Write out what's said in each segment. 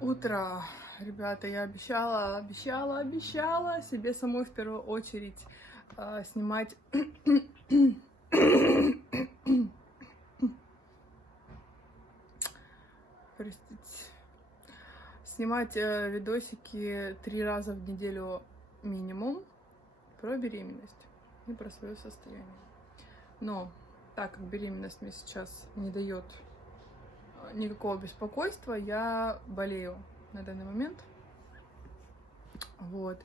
Утро, ребята, я обещала себе самой в первую очередь снимать простите, снимать видосики 3 раза в неделю минимум про беременность и про свое состояние. Но так как беременность мне сейчас не дает никакого беспокойства, я болею на данный момент. Вот.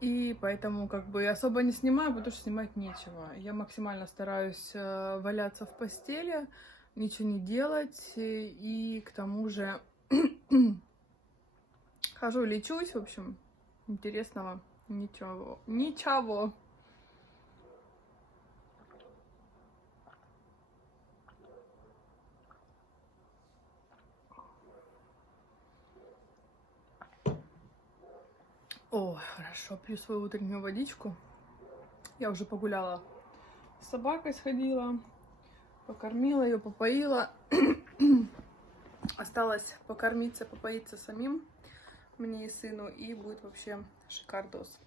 И поэтому как бы особо не снимаю, потому что снимать нечего. Я максимально стараюсь валяться в постели, ничего не делать. И к тому же хожу, лечусь, в общем, интересного ничего. О, хорошо, пью свою утреннюю водичку. Я уже погуляла с собакой, сходила, покормила ее, попоила. Осталось покормиться, попоиться самим мне и сыну, и будет вообще шикардос.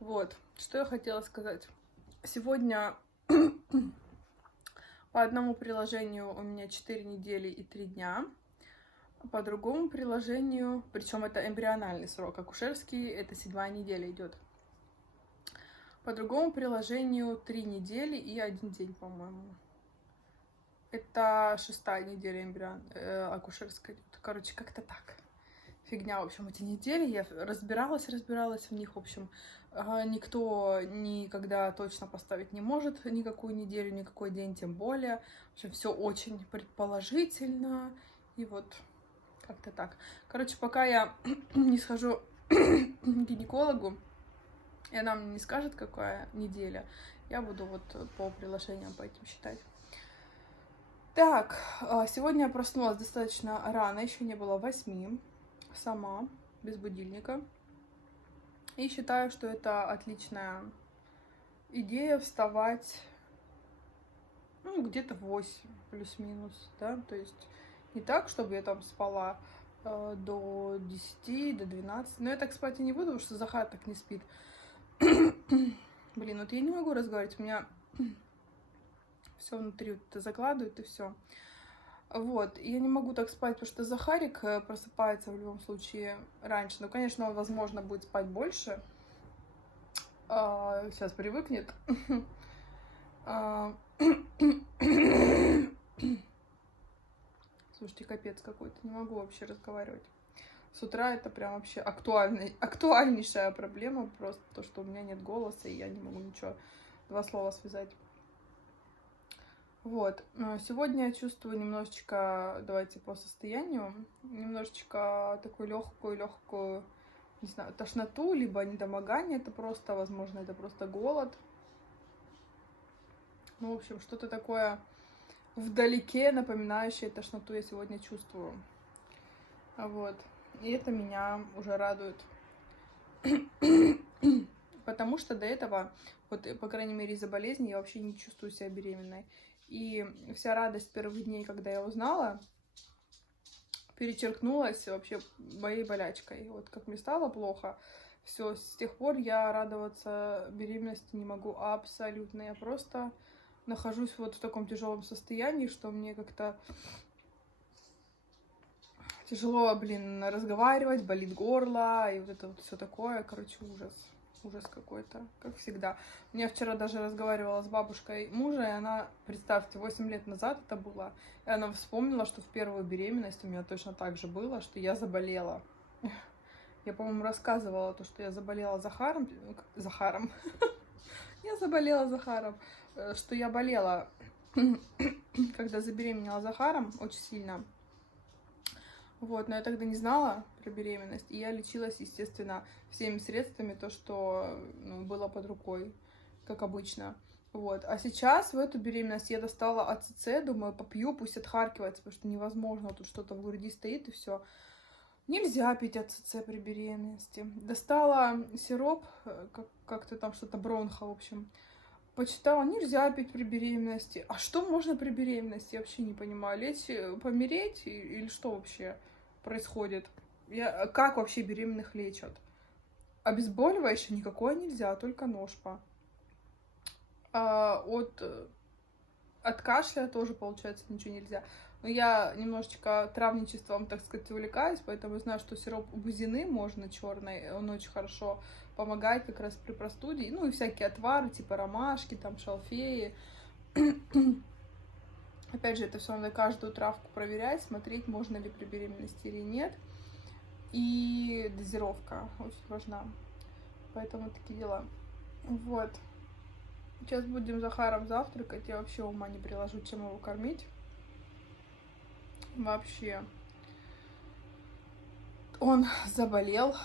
Вот, что я хотела сказать. Сегодня по одному приложению у меня 4 недели и 3 дня. По другому приложению, причем это эмбриональный срок, акушерский, это 7-я неделя идет. По другому приложению 3 недели и 1 день, по-моему. Это 6-я неделя акушерской. Короче, как-то так. Фигня, в общем, эти недели. Я разбиралась в них, в общем. Никто никогда точно поставить не может никакую неделю, никакой день, тем более. В общем, все очень предположительно. И вот как-то так. Короче, пока я не схожу к гинекологу, и она мне не скажет, какая неделя, я буду вот по приложениям по этим считать. Так, сегодня я проснулась достаточно рано, еще не было 8, сама, без будильника. И считаю, что это отличная идея вставать, ну, где-то в 8, плюс-минус, да, то есть не так, чтобы я там спала до 10, до 12. Но я так спать и не буду, потому что Захар так не спит. Блин, вот я не могу разговаривать, у меня все внутри вот закладывает и все. Вот, я не могу так спать, потому что Захарик просыпается в любом случае раньше. Ну, конечно, он, возможно, будет спать больше. Сейчас привыкнет. Слушайте, капец какой-то, не могу вообще разговаривать. С утра это прям вообще актуальнейшая проблема, просто то, что у меня нет голоса, и я не могу ничего, 2 слова связать. Вот, сегодня я чувствую немножечко, давайте по состоянию, немножечко такую легкую, не знаю, тошноту, либо недомогание, это просто, возможно, это просто голод. Ну, в общем, что-то такое вдалеке, напоминающее тошноту, я сегодня чувствую. Вот. И это меня уже радует. Потому что до этого, вот, по крайней мере, из-за болезни я вообще не чувствую себя беременной. И вся радость первых дней, когда я узнала, перечеркнулась вообще моей болячкой. Вот как мне стало плохо, все, с тех пор я радоваться беременности не могу абсолютно. Я просто нахожусь вот в таком тяжелом состоянии, что мне как-то тяжело, блин, разговаривать, болит горло, и вот это вот все такое, короче, ужас какой-то, как всегда. Я вчера даже разговаривала с бабушкой мужа, и она, представьте, 8 лет назад это было, и она вспомнила, что в первую беременность у меня точно так же было, что я заболела. Я, по-моему, рассказывала то, что я заболела Захаром. Я заболела Захаром, что я болела, когда забеременела Захаром, очень сильно. Вот, но я тогда не знала про беременность, и я лечилась, естественно, всеми средствами, то, что было под рукой, как обычно. Вот, а сейчас в эту беременность я достала АЦЦ, думаю, попью, пусть отхаркивается, потому что невозможно, тут что-то в груди стоит, и все. Нельзя пить АЦЦ при беременности. Достала сироп, как-то там что-то бронха, в общем. Почитала, нельзя пить при беременности. А что можно при беременности? Я вообще не понимаю. Лечь, помереть или что вообще? происходит? Как вообще беременных лечат? Обезболивающее никакое нельзя, только ножпа. От кашля тоже, получается, ничего нельзя. Но я немножечко травничеством, так сказать, увлекаюсь, поэтому знаю, что сироп бузины можно черный, он очень хорошо помогает как раз при простуде. Ну и всякие отвары, типа ромашки, там шалфеи. Опять же, это все надо каждую травку проверять, смотреть, можно ли при беременности или нет. И дозировка очень важна. Поэтому такие дела. Вот. Сейчас будем с Захаром завтракать. Я вообще ума не приложу, чем его кормить. Вообще. Он заболел.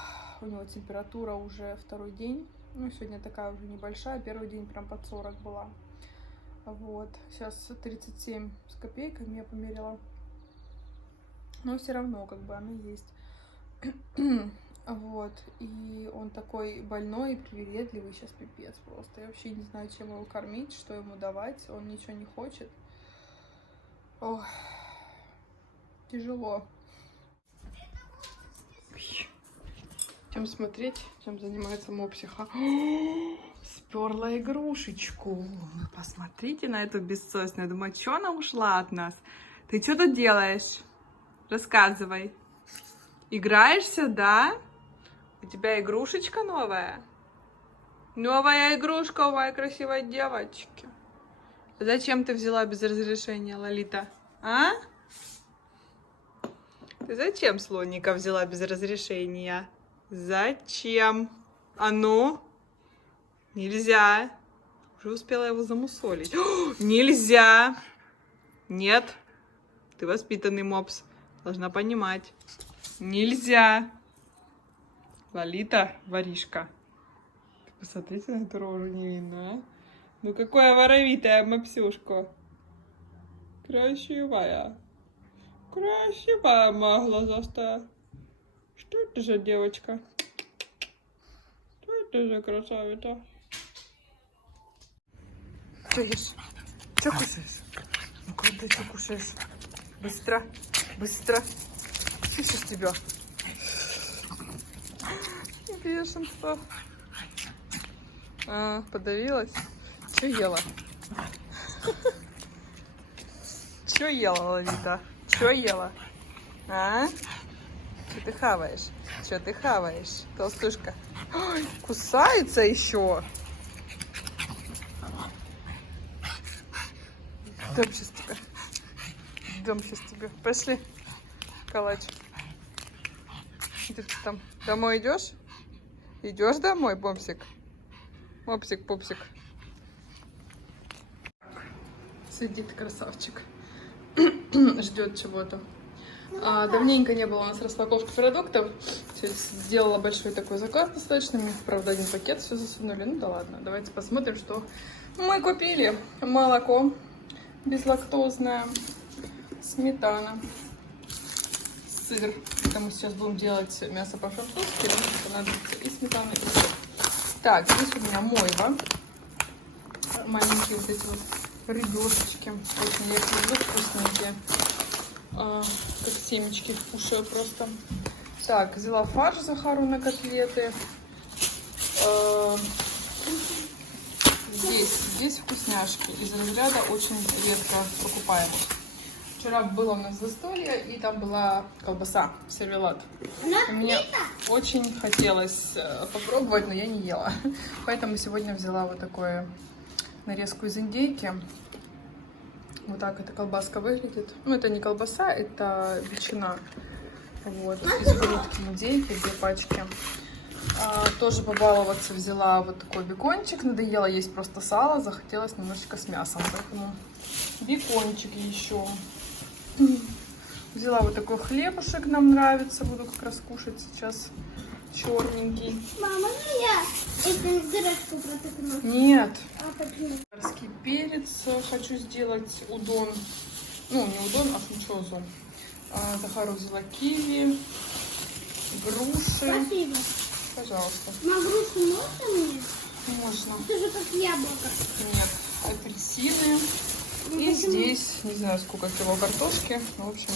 У него температура уже второй день. Ну, сегодня такая уже небольшая. Первый день прям под 40 была. Вот. Сейчас 37 с копейками я померила. Но все равно, как бы, она есть. Вот. И он такой больной и привередливый. Сейчас пипец просто. Я вообще не знаю, чем его кормить, что ему давать. Он ничего не хочет. Ох. Тяжело. Чем смотреть, чем занимается мопсиха. Сперла игрушечку. Посмотрите на эту бессовестную. Я думаю, что она ушла от нас? Ты что тут делаешь? Рассказывай. Играешься, да? У тебя игрушечка новая? Новая игрушка у моей красивой девочки. Зачем ты взяла без разрешения, Лолита? А? Ты зачем слоника взяла без разрешения? Зачем? А ну? Нельзя. Уже успела его замусолить. Нельзя. Нет. Ты воспитанный мопс. Должна понимать. Нельзя. Лолита, воришка. Ты посмотрите на эту рожу невинную, а? Ну какая воровитая мопсюшка. Красивая. Красивая моя глазастая. Что это за девочка? Что это за красавица? Что ешь? Что кушаешь? Ну когда ты кушаешь? Быстро, быстро. Что сейчас тебя? Бешенство. А, подавилась? Что ела? Что ела, Лолита? Что ела? А? Что ты хаваешь? Что ты хаваешь, толстушка? Ой, кусается еще. Дам сейчас тебя. Дам сейчас тебя. Пошли, калач. Где ты там? Домой идешь? Идешь домой, бомсик? Мопсик, пупсик. Сидит красавчик. Ждет чего-то. Давненько не было у нас распаковки продуктов. Сделала большой такой заказ достаточно. Мне, правда, один пакет все засунули. Ну да ладно, давайте посмотрим, что мы купили. Молоко безлактозное, сметана, сыр. Это мы сейчас будем делать мясо по-французски. Нам понадобится и сметана, и сыр. Так, здесь у меня мойва. Маленькие вот эти вот рыбешечки. Очень я их люблю, вкусненькие. Как семечки кушаю просто. Так, взяла фарш Захару на котлеты. Здесь вкусняшки из разряда очень редко покупаемых. Вчера было у нас застолье, и там была колбаса, сервелат. Мне очень хотелось попробовать, но я не ела. Поэтому сегодня взяла вот такую нарезку из индейки. Вот так эта колбаска выглядит. Ну, это не колбаса, это ветчина. Вот, из грудки индейки, 2 пачки. Тоже побаловаться взяла вот такой бекончик. Надоело есть просто сало, захотелось немножечко с мясом. Поэтому бекончик еще. Взяла вот такой хлебушек, нам нравится. Буду как раз кушать сейчас. Черненький. Мама, я эту дырочку протыкну. Нет. А почему? Болгарский перец хочу сделать, удон. Ну, не удон, а фунчозу. Захару взяла киви, груши. Спасибо. Пожалуйста. На грушу можно мне? Можно. Это же как яблоко. Нет. Апельсины. И здесь, не знаю, сколько кило картошки. В общем,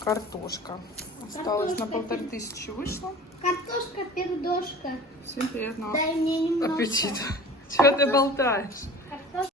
Картошка. Осталось на Картошка. 1500 вышло. Картошка, пердошка. Всем приятного Дай мне немного. аппетита. Чего ты болтаешь? Картошка.